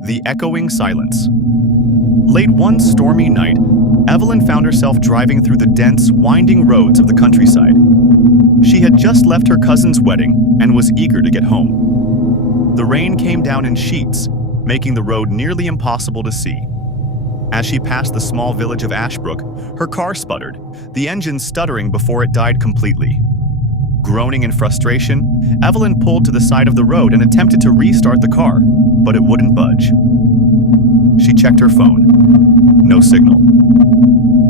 The echoing silence. Late one stormy night, Evelyn found herself driving through the dense, winding roads of the countryside. She had just left her cousin's wedding and was eager to get home. The rain came down in sheets, making the road nearly impossible to see. As she passed the small village of Ashbrook, her car sputtered, the engine stuttering before it died completely. Groaning in frustration, Evelyn pulled to the side of the road and attempted to restart the car, but it wouldn't budge. She checked her phone. No signal.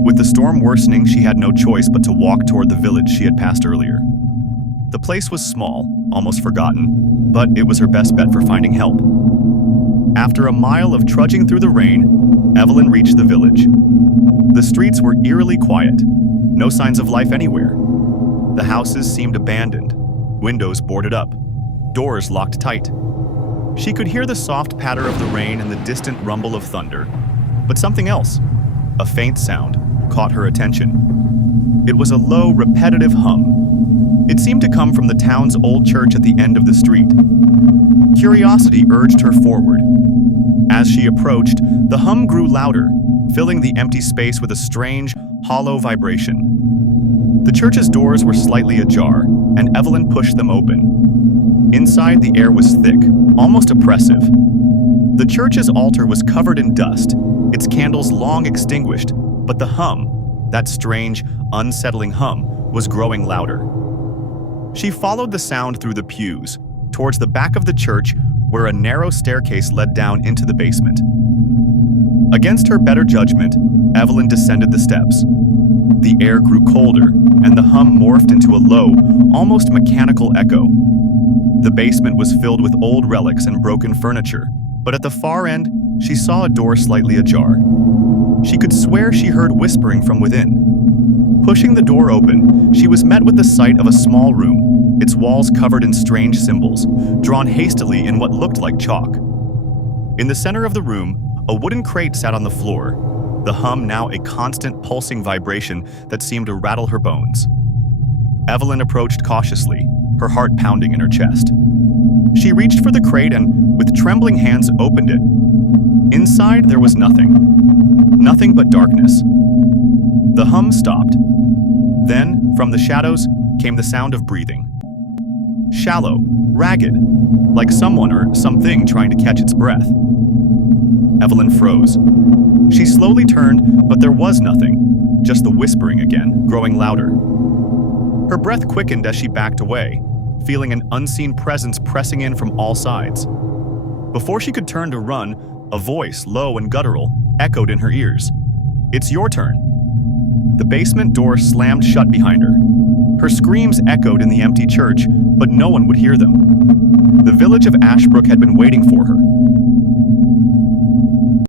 With the storm worsening, she had no choice but to walk toward the village she had passed earlier. The place was small, almost forgotten, but it was her best bet for finding help. After a mile of trudging through the rain, Evelyn reached the village. The streets were eerily quiet, no signs of life anywhere. The houses seemed abandoned, windows boarded up, doors locked tight. She could hear the soft patter of the rain and the distant rumble of thunder, but something else, a faint sound, caught her attention. It was a low, repetitive hum. It seemed to come from the town's old church at the end of the street. Curiosity urged her forward. As she approached, the hum grew louder, filling the empty space with a strange, hollow vibration. The church's doors were slightly ajar, and Evelyn pushed them open. Inside, the air was thick, almost oppressive. The church's altar was covered in dust, its candles long extinguished, but the hum, that strange, unsettling hum, was growing louder. She followed the sound through the pews, towards the back of the church where a narrow staircase led down into the basement. Against her better judgment, Evelyn descended the steps. The air grew colder, and the hum morphed into a low, almost mechanical echo. The basement was filled with old relics and broken furniture, but at the far end, she saw a door slightly ajar. She could swear she heard whispering from within. Pushing the door open, she was met with the sight of a small room, its walls covered in strange symbols, drawn hastily in what looked like chalk. In the center of the room, a wooden crate sat on the floor, the hum now a constant pulsing vibration that seemed to rattle her bones. Evelyn approached cautiously, her heart pounding in her chest. She reached for the crate and, with trembling hands, opened it. Inside, there was nothing. Nothing but darkness. The hum stopped. Then, from the shadows, came the sound of breathing. Shallow, ragged, like someone or something trying to catch its breath. Evelyn froze. She slowly turned, but there was nothing, just the whispering again, growing louder. Her breath quickened as she backed away, feeling an unseen presence pressing in from all sides. Before she could turn to run, a voice, low and guttural, echoed in her ears. "It's your turn." The basement door slammed shut behind her. Her screams echoed in the empty church, but no one would hear them. The village of Ashbrook had been waiting for her,